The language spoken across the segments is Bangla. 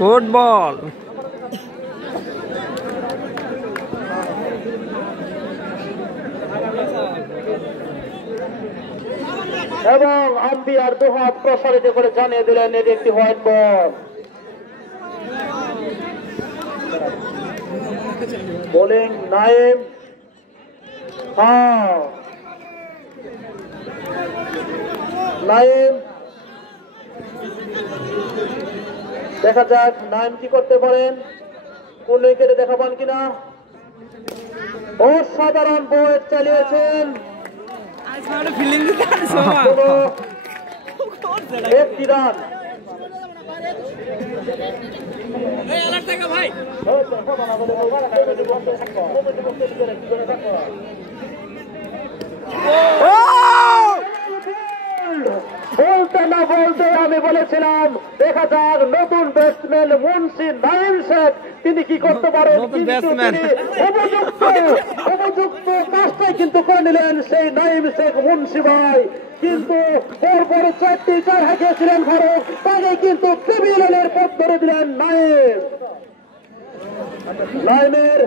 Good ball. এবং আম্পায়ার দুহাত প্রসারিত করে জানিয়ে দিলেন এটি একটি white ball. Bowling Naim. Naim, দেখা যাক নাইম কি করতে পারেন, কোন উইকেটে দেখাবেন কিনা। অসাধারণ বল চালিয়েছেন, একটি রান। বলতে না বলতে আমি বলেছিলাম দেখা যাক নতুন ব্যাটসম্যান মুন্সি নাইম শেখ তিনি কি করতে পারেন। উপযুক্ত কাজটাই কিন্তু করে নিলেন সেই নাইম শেখ মুন্সি ভাই, কিন্তু এরপরে 4টি 4 হাঁকিয়েছিলেন ফারুক, তাকে কিন্তু টেবিলের পথ ধরে দিলেন নাইম। নাইমের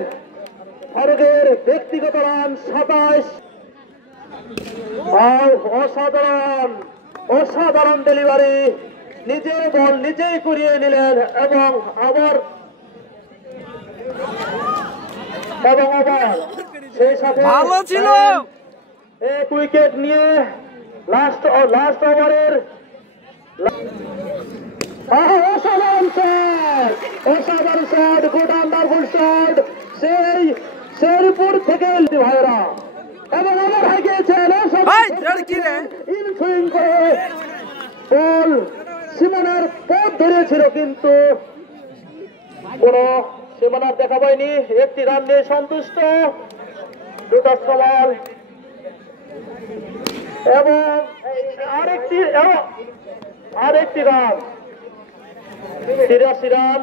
ফারুকের ব্যক্তিগত রান 27। অসাধারণ অসাধারণ ডেলিভারি, নিজের বল নিজেই করিয়ে নিলেন এবং আবার সেই সাথে ভালো ছিল। 1 উইকেট নিয়ে লাস্ট ওভারের অসাধারণ শট, গুড আন্ডারফুল শট সেই শেরপুর থেকে ভাইরা, এবং আবার হারিয়েছেন ইনসুইং করে বল সীমানার পথ ধরেছিল কিন্তু কোন সীমানার দেখা পায়নি। একটি রান নিয়ে সন্তুষ্ট, 2টা সওয়াল এবং আরেকটি রান, 83 রান।